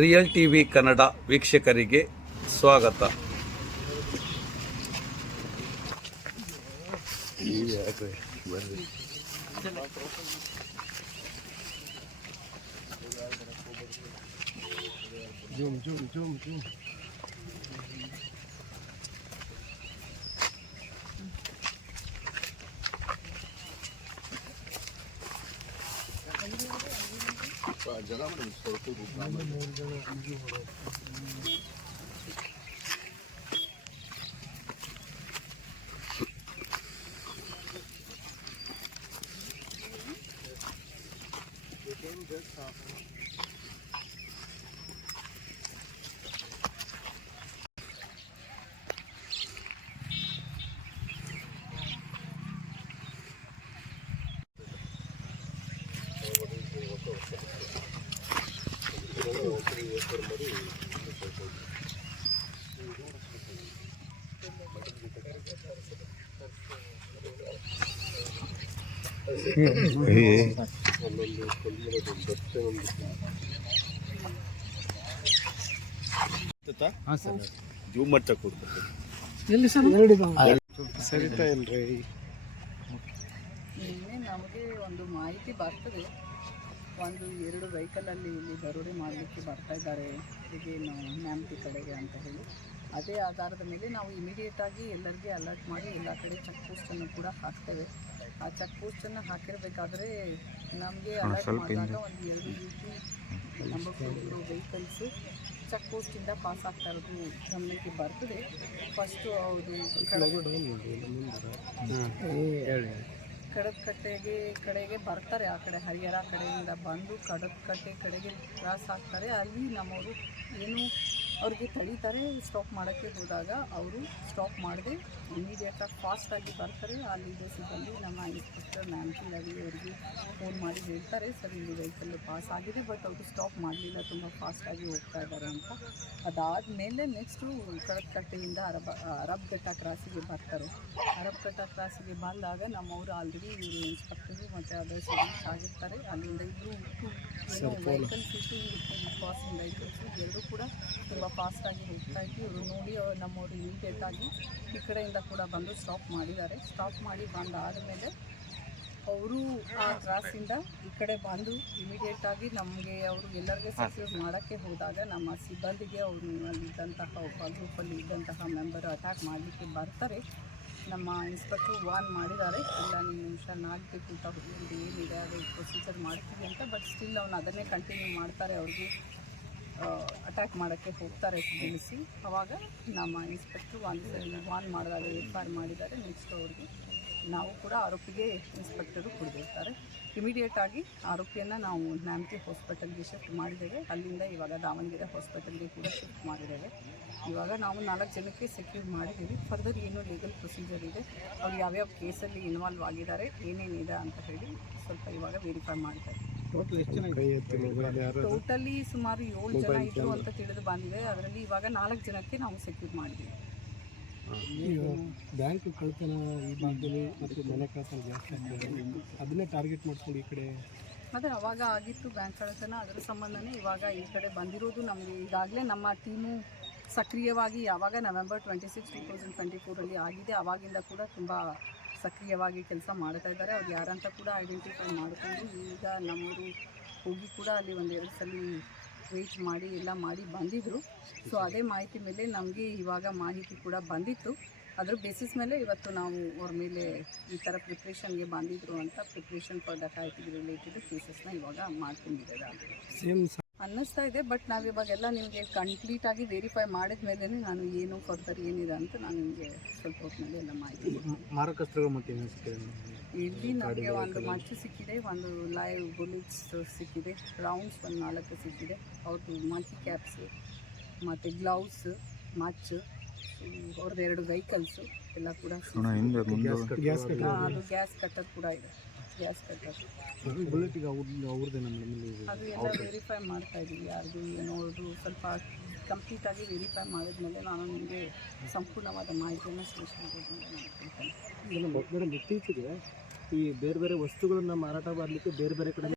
Real TV Kannada ವೀಕ್ಷಕರಿಗೆ ಸ್ವಾಗತ. Zoom ಮಾಡ್ತಾ ಸರಿತಾ ಇಲ್ರಿ. ನಮಗೆ ಒಂದು ಮಾಹಿತಿ ಬರ್ತದೆ, ಒಂದು 2 ವೆಹಿಕಲಲ್ಲಿ ಇಲ್ಲಿ ದರೋಡೆ ಮಾಡಲಿಕ್ಕೆ ಬರ್ತಾ ಇದ್ದಾರೆ ಹೀಗೆ ನಾವು ನ್ಯಾಮ್ತಿ ಕಡೆಗೆ ಅಂತ ಹೇಳಿ, ಅದೇ ಆಧಾರದ ಮೇಲೆ ನಾವು ಇಮಿಡಿಯೇಟಾಗಿ ಎಲ್ಲರಿಗೆ ಅಲರ್ಟ್ ಮಾಡಿ ಎಲ್ಲ ಕಡೆ ಚೆಕ್ ಪೋಸ್ಟನ್ನು ಕೂಡ ಹಾಕ್ತೇವೆ. ಆ ಚೆಕ್ ಪೋಸ್ಟನ್ನು ಹಾಕಿರಬೇಕಾದ್ರೆ ನಮಗೆ ಅಲರ್ಟ್ ಮಾಡಿದಾಗ ಒಂದು 2 UP ನಂಬರ್ 4 ವೆಹಿಕಲ್ಸು ಚೆಕ್ ಪೋಸ್ಟಿಂದ ಪಾಸ್ ಆಗ್ತಾ ಇರೋದು ಗಮನಕ್ಕೆ ಬರ್ತದೆ. ಫಸ್ಟು ಅವರು ಕಡೆಗೆ ಬರ್ತಾರೆ, ಆ ಕಡೆ ಹರಿಹರ ಕಡೆಯಿಂದ ಬಂದು ಕಡದಕಟ್ಟೆ ಕಡೆಗೆ ಕ್ರಾಸ್ ಆಗ್ತಾರೆ. ಅಲ್ಲಿ ನಮ್ಮವರು ಏನು ಅವ್ರಿಗೆ ತಡೀತಾರೆ. ಸ್ಟಾಪ್ ಮಾಡೋಕ್ಕೆ ಹೋದಾಗ ಅವರು ಸ್ಟಾಪ್ ಮಾಡದೆ ಇಮಿಡಿಯೇಟಾಗಿ ಫಾಸ್ಟಾಗಿ ಬರ್ತಾರೆ. ಅಲ್ಲಿದ್ದ ಸಿಬ್ಬಂದಿ ನಮ್ಮ ಇನ್ಸ್ಪೆಕ್ಟರ್ ನ್ಯಾಮ್ತಿ ರವಿ ಅವರಿಗೆ ಫೋನ್ ಮಾಡಿ ಹೇಳ್ತಾರೆ, ಸರ್ ಇಲ್ಲಿ ವೆಹಿಕಲ್ ಪಾಸ್ ಆಗಿದೆ, ಬಟ್ ಅವರು ಸ್ಟಾಪ್ ಮಾಡಲಿಲ್ಲ, ತುಂಬ ಫಾಸ್ಟಾಗಿ ಹೋಗ್ತಾ ಇದ್ದಾರೆ ಅಂತ. ಅದಾದಮೇಲೆ ನೆಕ್ಸ್ಟು ಕಡದಕಟ್ಟೆಯಿಂದ ಅರಬ್ಘಟ್ಟ ಕ್ರಾಸಿಗೆ ಬರ್ತಾರೆ. ಅರಬ್ಘಟ್ಟ ಕ್ರಾಸಿಗೆ ಬಂದಾಗ ನಮ್ಮವರು ಆಲ್ರೆಡಿ ಇವರು ಇನ್ಸ್ಪೆಕ್ಟರು ಮತ್ತು ಅದರ್ಸ್ ಆಗಿರ್ತಾರೆ. ಅಲ್ಲಿಂದ ಇಬ್ಬರು ವೆಹಿಕಲ್ಸ್ ಇತ್ತು, ಕ್ರಾಸಿಂಗ್ ವೆಹಿಕಲ್ಸು ಎರಡೂ ಕೂಡ ತುಂಬ ಫಾಸ್ಟಾಗಿ ಹೋಗ್ತಾ ಇತ್ತು. ಇವರು ನೋಡಿ ನಮ್ಮವರು ಇಮಿಡಿಯೇಟಾಗಿ ಈ ಕಡೆಯಿಂದ ಕೂಡ ಬಂದು ಸ್ಟಾಪ್ ಮಾಡಿದ್ದಾರೆ. ಸ್ಟಾಪ್ ಮಾಡಿ ಬಂದಾದಮೇಲೆ ಅವರು ಆ ಕ್ರಾಸಿಂದ ಈ ಕಡೆ ಬಂದು ಇಮಿಡಿಯೇಟಾಗಿ ನಮಗೆ ಅವರು ಎಲ್ಲರಿಗೆ ಸಕ್ಸಸ್ ಮಾಡೋಕ್ಕೆ ಹೋದಾಗ ನಮ್ಮ ಸಿಬ್ಬಂದಿಗೆ ಅವರು ಅಲ್ಲಿದ್ದಂತಹ ಒಬ್ಬ ಗ್ರೂಪಲ್ಲಿ ಇದ್ದಂತಹ ಮೆಂಬರ್ ಅಟ್ಯಾಕ್ ಮಾಡಲಿಕ್ಕೆ ಬರ್ತಾರೆ. ನಮ್ಮ ಇನ್ಸ್ಪೆಕ್ಟ್ರು ವಾರ್ನ್ ಮಾಡಿದ್ದಾರೆ, ಇಲ್ಲ ನೀವು ಹುಷಾರಾಗಬೇಕು, ಏನಿದೆ ಅದು ಪ್ರೊಸೀಜರ್ ಮಾಡ್ತೀವಿ ಅಂತ. ಬಟ್ ಸ್ಟಿಲ್ ಅವನು ಅದನ್ನೇ ಕಂಟಿನ್ಯೂ ಮಾಡ್ತಾರೆ, ಅವ್ರಿಗೆ ಅಟ್ಯಾಕ್ ಮಾಡೋಕ್ಕೆ ಹೋಗ್ತಾರೆ ತಿಳಿಸಿ. ಆವಾಗ ನಮ್ಮ ಇನ್ಸ್ಪೆಕ್ಟ್ರು ವಾರ್ನ್ ಮಾಡಿದಾಗ FIR ಮಾಡಿದ್ದಾರೆ. ನೆಕ್ಸ್ಟ್ ಅವ್ರಿಗೆ ನಾವು ಕೂಡ ಆರೋಪಿಗೆ ಇನ್ಸ್ಪೆಕ್ಟರು ಕೊಡಬೇಕಾರೆ ಇಮಿಡಿಯೇಟಾಗಿ ಆರೋಪಿಯನ್ನು ನಾವು ನ್ಯಾಮ್ತಿ ಹಾಸ್ಪಿಟಲ್ಗೆ ಶಿಫ್ಟ್ ಮಾಡಿದ್ದೇವೆ. ಅಲ್ಲಿಂದ ಇವಾಗ ದಾವಣಗೆರೆ ಹಾಸ್ಪಿಟಲ್ಗೆ ಕೂಡ ಶಿಫ್ಟ್ ಮಾಡಿದ್ದೇವೆ. ಇವಾಗ ನಾವು 4 ಜನಕ್ಕೆ ಸೆಕ್ಯೂರ್ ಮಾಡಿದ್ದೀವಿ. ಫರ್ದರ್ ಏನು ಲೀಗಲ್ ಪ್ರೊಸೀಜರ್ ಇದೆ, ಅವ್ರು ಯಾವ್ಯಾವ ಕೇಸಲ್ಲಿ ಇನ್ವಾಲ್ವ್ ಆಗಿದ್ದಾರೆ, ಏನೇನಿದೆ ಅಂತ ಹೇಳಿ ಸ್ವಲ್ಪ ಇವಾಗ ವೆರಿಫೈ ಮಾಡ್ತಾರೆ. ಟೋಟಲಿ ಸುಮಾರು 7 ಜನ ಇದ್ದರು ಅಂತ ತಿಳಿದು ಬಂದಿದೆ. ಅದರಲ್ಲಿ ಇವಾಗ 4 ಜನಕ್ಕೆ ನಾವು ಸೆಕ್ಯೂರ್ ಮಾಡಿದ್ದೀವಿ. ಬ್ಯಾಂಕ್ ಕಳ್ತನ ಈ ಭಾಗದಲ್ಲಿ ಮತ್ತು ಮನೆ ಕಳ್ತನ ಜಾಸ್ತಿ ಆಗ್ತದೆ, ಅದನ್ನೇ ಟಾರ್ಗೆಟ್ ಮಾಡ್ಕೊಂಡು ಈ ಕಡೆ ಅದೇ ಅವಾಗ ಆಗಿತ್ತು ಬ್ಯಾಂಕ್ ಕಳ್ತನ, ಅದರ ಸಂಬಂಧನೇ ಇವಾಗ ಈ ಕಡೆ ಬಂದಿರೋದು. ನಮಗೆ ಈಗಾಗಲೇ ನಮ್ಮ ಟೀಮು ಸಕ್ರಿಯವಾಗಿ ಯಾವಾಗ ನವೆಂಬರ್ 26, 2024 ಆಗಿದೆ, ಆವಾಗಿಂದ ಕೂಡ ತುಂಬ ಸಕ್ರಿಯವಾಗಿ ಕೆಲಸ ಮಾಡ್ತಾ ಇದ್ದಾರೆ. ಅವ್ರು ಯಾರಂತ ಕೂಡ ಐಡೆಂಟಿಫೈ ಮಾಡಿಕೊಂಡು ಈಗ ನಮ್ಮವರು ಹೋಗಿ ಕೂಡ ಅಲ್ಲಿ 1-2 ಸಲ ವೆಯ್ಟ್ ಮಾಡಿ ಎಲ್ಲ ಮಾಡಿ ಬಂದಿದ್ದರು. ಸೊ ಅದೇ ಮಾಹಿತಿ ಮೇಲೆ ನಮಗೆ ಇವಾಗ ಮಾಹಿತಿ ಕೂಡ ಬಂದಿತ್ತು. ಅದರ ಬೇಸಿಸ್ ಮೇಲೆ ಇವತ್ತು ನಾವು ಅವ್ರ ಮೇಲೆ ಈ ಥರ ಪ್ರಿಪ್ರೇಷನ್ಗೆ ಬಂದಿದ್ರು ಅಂತ ಪ್ರಿಪ್ರೇಷನ್ ಫಾರ್ ಡಕಾಯಿತಿಗೆ ರಿಲೇಟೆಡ್ ಕೇಸಸ್ನ ಇವಾಗ ಮಾಡ್ಕೊಂಡಿದ್ದಾರೆ ಅನ್ನಿಸ್ತಾ ಇದೆ. ಬಟ್ ನಾವಿವಾಗೆಲ್ಲ ನಿಮಗೆ ಕಂಪ್ಲೀಟಾಗಿ ವೆರಿಫೈ ಮಾಡಿದ ಮೇಲೆ ನಾನು ಏನು ಫರ್ದರ್ ಏನಿದೆ ಅಂತ ನಾನು ನಿಮಗೆ ಸ್ವಲ್ಪ ಹೊತ್ತಿನಲ್ಲಿ ಎಲ್ಲ ಮಾಹಿತಿ ಮಾರಕಸ್ತ್ರಗಳು ಮತ್ತು ಇಲ್ಲಿ ನಮಗೆ ಒಂದು ಮಚ್ಚು ಸಿಕ್ಕಿದೆ, ಒಂದು ಲೈವ್ ಬುಲೆಟ್ಸ್ ಸಿಕ್ಕಿದೆ, ರೌಂಡ್ಸ್ ಒಂದು 4 ಸಿಕ್ಕಿದೆ, ಅವ್ರದ್ದು ಮಂಕಿ ಕ್ಯಾಪ್ಸು ಮತ್ತು ಗ್ಲೌಸ್, ಮಚ್ಚು, ಅವ್ರದ್ದು 2 ವೆಹಿಕಲ್ಸು ಎಲ್ಲ ಕೂಡ ಅದು ಗ್ಯಾಸ್ ಕಟ್ಟರ್ ಕೂಡ ಇದೆ. ಗ್ಯಾಸ್ ಕಟ್ಟರ್ ಅದು ಎಲ್ಲ ವೆರಿಫೈ ಮಾಡ್ತಾ ಇದ್ದೀವಿ. ಯಾರಿಗೂ ಏನೋದು ಸ್ವಲ್ಪ ಕಂಪ್ಲೀಟಾಗಿ ವೆರಿಫೈ ಮಾಡಿದ್ಮೇಲೆ ನಾನು ನಿಮಗೆ ಸಂಪೂರ್ಣವಾದ ಮಾಹಿತಿಯನ್ನು ಸ್ಟೇಷನ್ ಮೇಡಮ್, ಇತ್ತೀಚೆಗೆ ಈ ಬೇರೆ ಬೇರೆ ವಸ್ತುಗಳನ್ನು ಮಾರಾಟ ಮಾಡಲಿಕ್ಕೆ ಬೇರೆ ಬೇರೆ ಕಡೆ